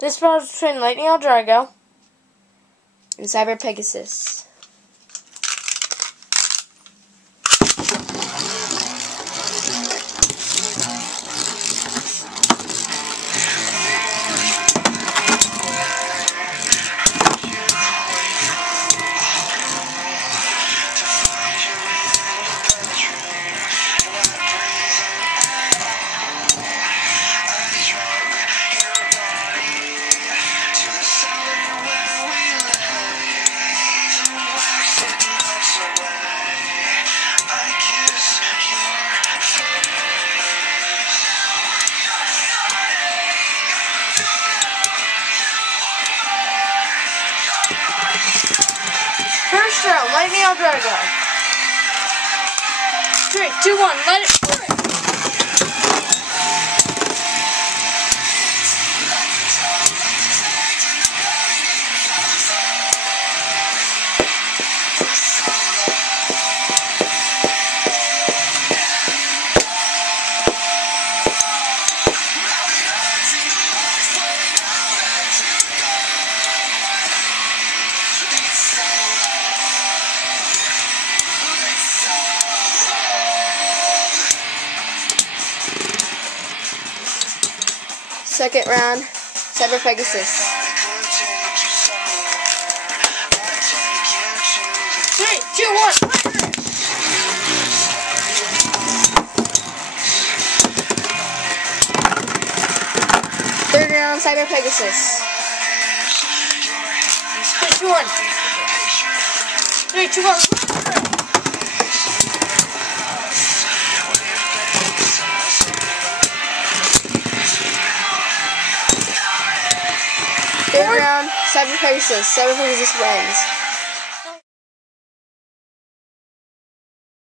This battle is between Lightning Drago and Cyber Pegasis. First round, Lightning Drago. 3, 2, 1, let it rip. Second round, Cyber Pegasis. 3, 2, 1, third round, Cyber Pegasis. 3, 2, 1. 3, 2, 1. Third round, Cyber Pegasis. Cyber Pegasis wins.